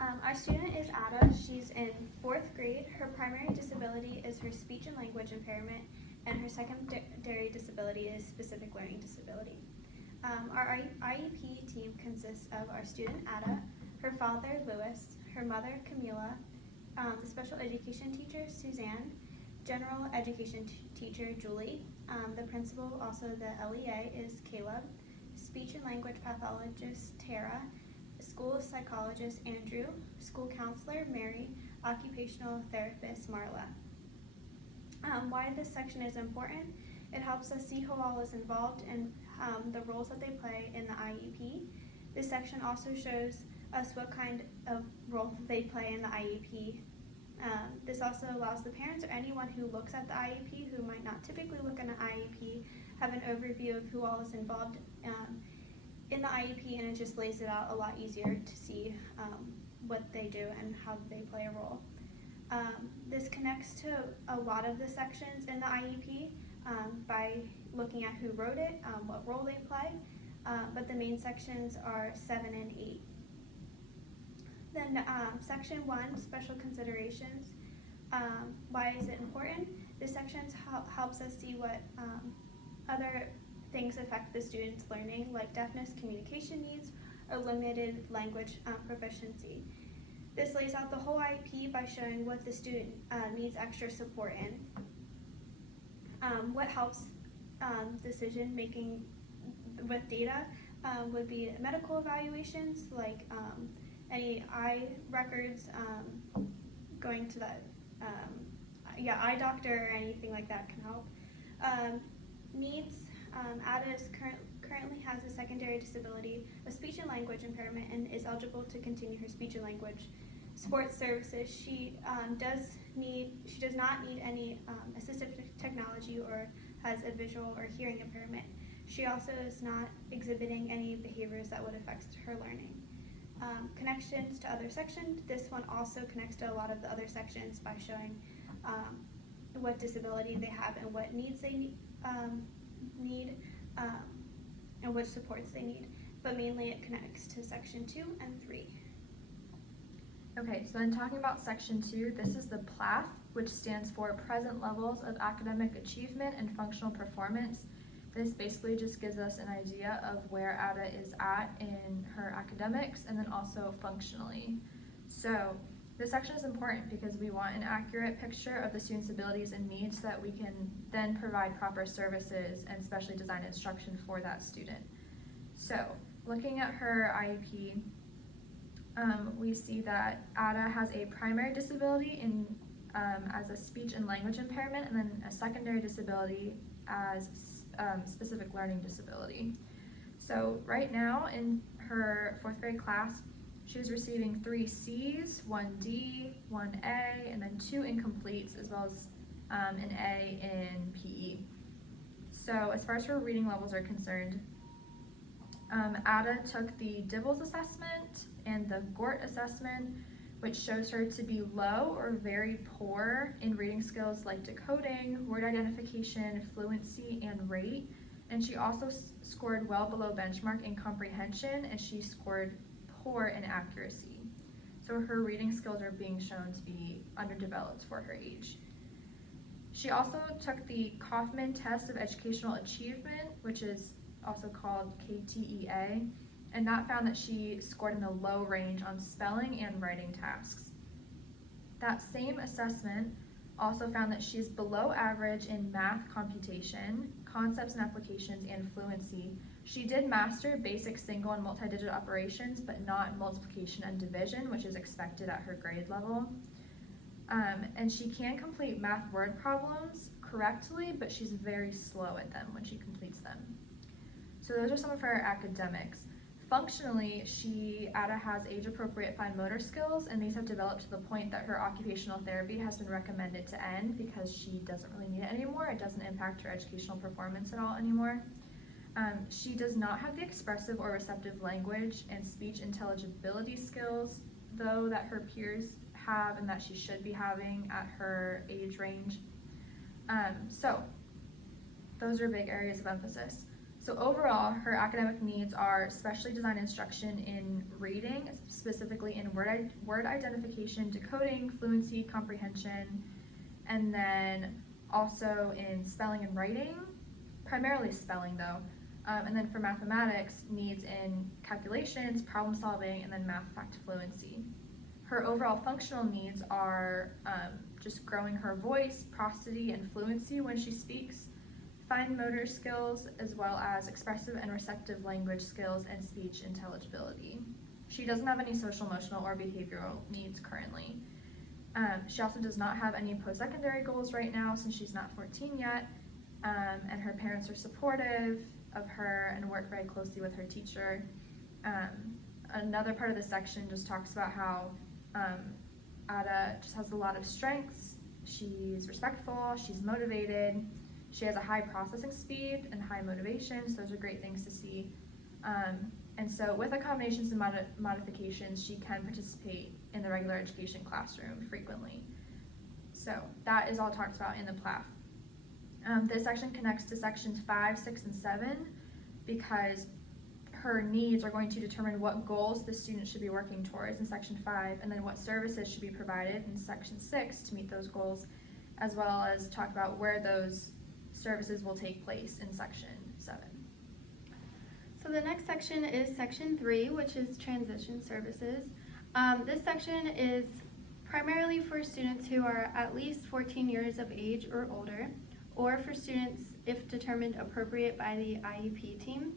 Our student is Ada. She's in 4th grade. Her primary disability is her speech and language impairment, and her secondary disability is specific learning disability. Our IEP team consists of our student Ada, her father Louis, her mother Camila, the special education teacher Suzanne, general education teacher Julie, the principal, also the LEA, is Caleb, speech and language pathologist Tara, school psychologist Andrew, school counselor Mary, occupational therapist Marla. Why this section is important: it helps us see who all is involved and the roles that they play in the IEP. This section also shows us what kind of role they play in the IEP. This also allows the parents or anyone who looks at the IEP who might not typically look at an IEP have an overview of who all is involved in the IEP, and it just lays it out a lot easier to see what they do and how they play a role. This connects to a lot of the sections in the IEP by looking at who wrote it, what role they play, but the main sections are 7 and 8. Then section 1, special considerations. Why is it important? This section helps us see what other things affect the student's learning, like deafness, communication needs, or limited language proficiency. This lays out the whole IEP by showing what the student needs extra support in. What helps decision making with data would be medical evaluations, like any eye records, going to that eye doctor or anything like that can help. Needs: Ada currently has a secondary disability, a speech and language impairment, and is eligible to continue her speech and language sports services. She does not need any assistive technology or has a visual or hearing impairment. She also is not exhibiting any behaviors that would affect her learning. Connections to other sections. This one also connects to a lot of the other sections by showing what disability they have and what needs they need and which supports they need. But mainly it connects to section 2 and 3. Okay, so then talking about section 2, this is the PLAF, which stands for Present Levels of Academic Achievement and Functional Performance. This basically just gives us an idea of where Ada is at in her academics and then also functionally. So this section is important because we want an accurate picture of the student's abilities and needs so that we can then provide proper services and specially designed instruction for that student. So looking at her IEP, we see that Ada has a primary disability as a speech and language impairment, and then a secondary disability as specific learning disability. So right now in her 4th grade class, she was receiving 3 C's, 1 D, 1 A, and then 2 incompletes, as well as an A in PE. So as far as her reading levels are concerned, Ada took the Dibbles assessment and the Gort assessment, which shows her to be low or very poor in reading skills like decoding, word identification, fluency, and rate. And she also scored well below benchmark in comprehension, and she scored poor in accuracy. So her reading skills are being shown to be underdeveloped for her age. She also took the Kaufman Test of Educational Achievement, which is also called KTEA, and that found that she scored in the low range on spelling and writing tasks. That same assessment also found that she's below average in math computation, concepts and applications, and fluency. She did master basic single and multi-digit operations, but not multiplication and division, which is expected at her grade level. And she can complete math word problems correctly, but she's very slow at them when she completes them. So those are some of her academics. Functionally, Ada has age-appropriate fine motor skills, and these have developed to the point that her occupational therapy has been recommended to end because she doesn't really need it anymore. It doesn't impact her educational performance at all anymore. She does not have the expressive or receptive language and speech intelligibility skills, though, that her peers have and that she should be having at her age range. So those are big areas of emphasis. So overall, her academic needs are specially designed instruction in reading, specifically in word identification, decoding, fluency, comprehension, and then also in spelling and writing, primarily spelling though. And then for mathematics, needs in calculations, problem solving, and then math fact fluency. Her overall functional needs are just growing her voice, prosody, and fluency when she speaks, fine motor skills, as well as expressive and receptive language skills and speech intelligibility. She doesn't have any social, emotional, or behavioral needs currently. She also does not have any post-secondary goals right now since she's not 14 yet, and her parents are supportive of her and work very closely with her teacher. Another part of this section just talks about how Ada just has a lot of strengths. She's respectful, she's motivated, she has a high processing speed and high motivation, so those are great things to see. And so with accommodations and modifications, she can participate in the regular education classroom frequently. So that is all talked about in the PLAF. This section connects to sections 5, 6, and 7 because her needs are going to determine what goals the student should be working towards in section 5, and then what services should be provided in section 6 to meet those goals, as well as talk about where those services will take place in section 7. So the next section is section 3, which is transition services. This section is primarily for students who are at least 14 years of age or older, or for students if determined appropriate by the IEP team.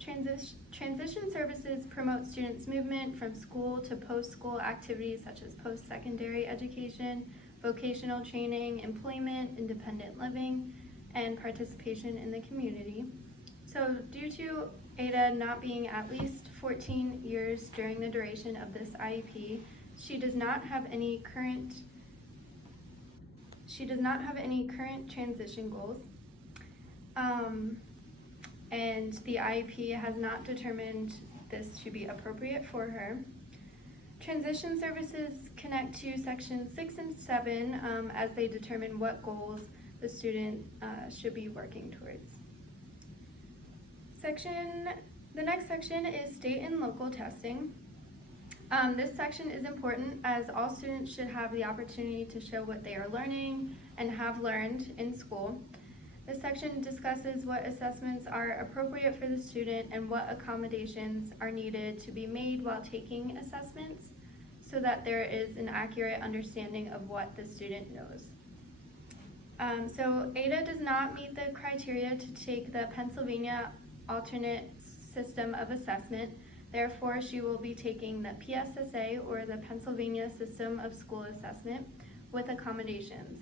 Transition services promote students' movement from school to post-school activities such as post-secondary education, vocational training, employment, independent living, and participation in the community. So due to Ada not being at least 14 years during the duration of this IEP, she does not have any current transition goals. And the IEP has not determined this to be appropriate for her. Transition services connect to sections 6 and 7 as they determine what goals the student should be working towards. The next section is state and local testing. This section is important as all students should have the opportunity to show what they are learning and have learned in school. This section discusses what assessments are appropriate for the student and what accommodations are needed to be made while taking assessments so that there is an accurate understanding of what the student knows. So Ada does not meet the criteria to take the Pennsylvania alternate system of assessment. Therefore, she will be taking the PSSA, or the Pennsylvania System of School Assessment, with accommodations.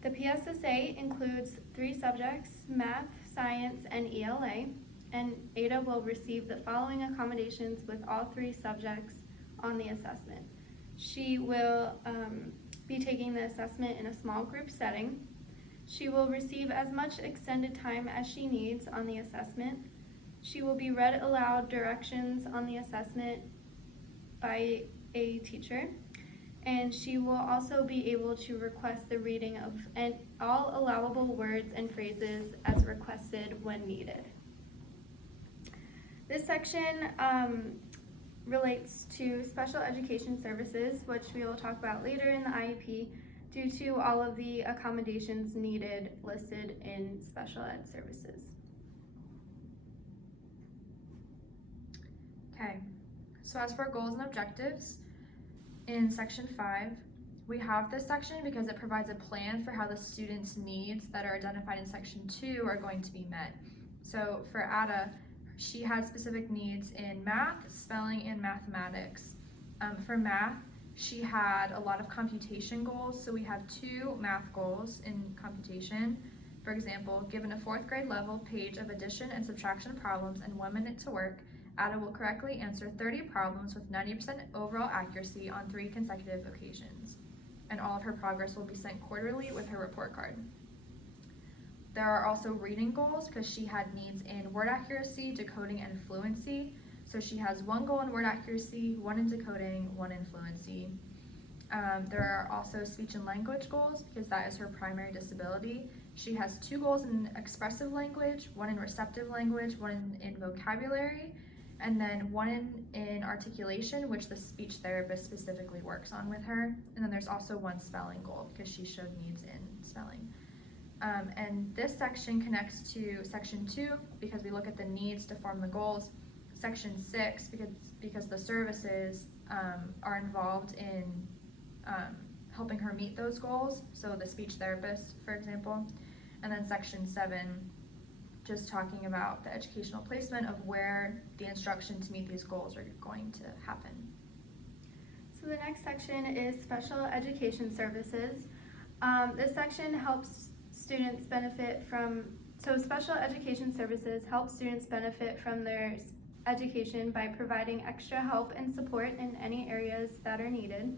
The PSSA includes 3 subjects, math, science, and ELA, and Ada will receive the following accommodations with all 3 subjects on the assessment. She will be taking the assessment in a small group setting. She will receive as much extended time as she needs on the assessment. She will be read aloud directions on the assessment by a teacher, and she will also be able to request the reading of all allowable words and phrases as requested when needed. This section relates to special education services, which we will talk about later in the IEP, due to all of the accommodations needed listed in special ed services. Okay, so as for goals and objectives, in section 5, we have this section because it provides a plan for how the student's needs that are identified in section 2 are going to be met. So for Ada, she had specific needs in math, spelling, and mathematics. For math, she had a lot of computation goals, so we have 2 math goals in computation. For example, given a 4th grade level page of addition and subtraction problems and 1 minute to work, Ada will correctly answer 30 problems with 90% overall accuracy on 3 consecutive occasions, and all of her progress will be sent quarterly with her report card. There are also reading goals because she had needs in word accuracy, decoding, and fluency. So she has 1 goal in word accuracy, 1 in decoding, 1 in fluency. There are also speech and language goals because that is her primary disability. She has 2 goals in expressive language, 1 in receptive language, 1 in vocabulary, and then 1 in articulation, which the speech therapist specifically works on with her. And then there's also 1 spelling goal because she showed needs in spelling. And this section connects to section 2 because we look at the needs to form the goals. Section 6 because the services are involved in helping her meet those goals, so the speech therapist, for example. And then section 7, just talking about the educational placement of where the instruction to meet these goals are going to happen. So the next section is special education services. This section helps students benefit from, special education services help students benefit from their education by providing extra help and support in any areas that are needed.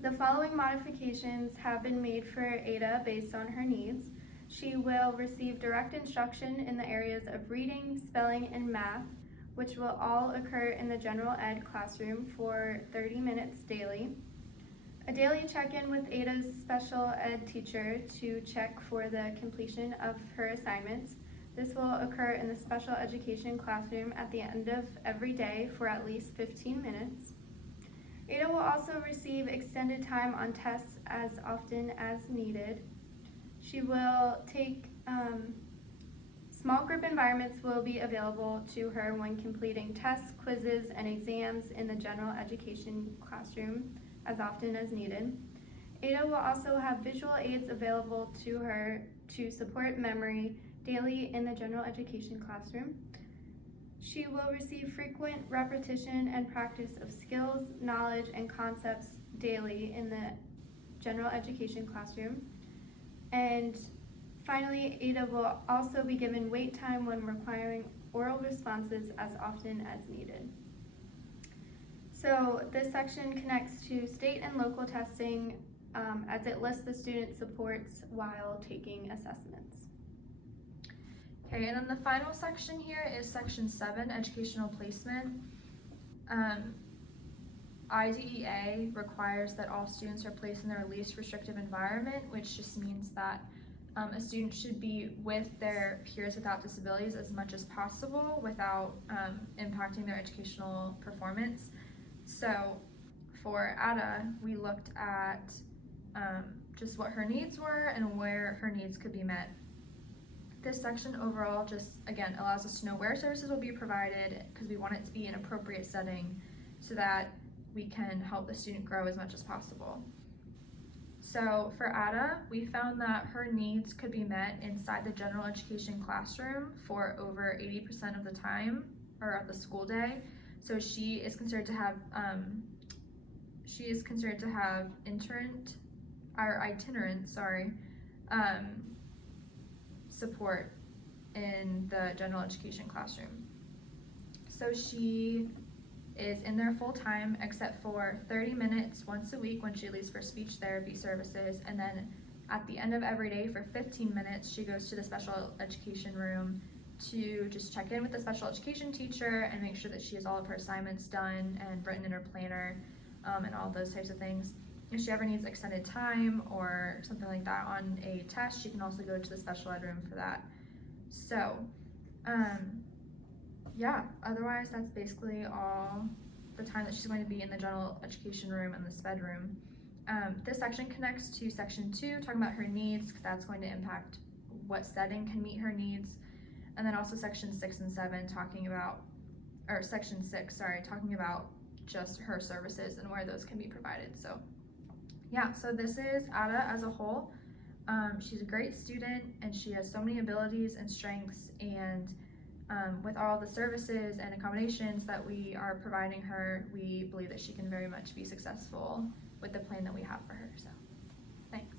The following modifications have been made for Ada based on her needs. She will receive direct instruction in the areas of reading, spelling, and math, which will all occur in the general ed classroom for 30 minutes daily. A daily check-in with Ada's special ed teacher to check for the completion of her assignments. This will occur in the special education classroom at the end of every day for at least 15 minutes. Ada will also receive extended time on tests as often as needed. She will take, small group environments will be available to her when completing tests, quizzes, and exams in the general education classroom as often as needed. Ada will also have visual aids available to her to support memory daily in the general education classroom. She will receive frequent repetition and practice of skills, knowledge, and concepts daily in the general education classroom. And finally, Ada will also be given wait time when requiring oral responses as often as needed. So this section connects to state and local testing as it lists the student supports while taking assessments. Okay, and then the final section here is section 7, educational placement. IDEA requires that all students are placed in their least restrictive environment, which just means that a student should be with their peers without disabilities as much as possible without impacting their educational performance. So for Ada, we looked at just what her needs were and where her needs could be met. This section overall just, again, allows us to know where services will be provided because we want it to be an appropriate setting so that we can help the student grow as much as possible. So for Ada, we found that her needs could be met inside the general education classroom for over 80% of the time, or of the school day. So she is considered to have itinerant support in the general education classroom. So she is in there full time except for 30 minutes once a week when she leaves for speech therapy services, and then at the end of every day for 15 minutes she goes to the special education room to just check in with the special education teacher and make sure that she has all of her assignments done and written in her planner and all those types of things. If she ever needs extended time or something like that on a test, she can also go to the special ed room for that. So, yeah, otherwise that's basically all the time that she's going to be in the general education room and the SPED room. This section connects to section 2, talking about her needs, because that's going to impact what setting can meet her needs. And then also section 6 and 7 talking about just her services and where those can be provided. So yeah, so this is Ada as a whole. She's a great student and she has so many abilities and strengths, and with all the services and accommodations that we are providing her, we believe that she can very much be successful with the plan that we have for her. So thanks.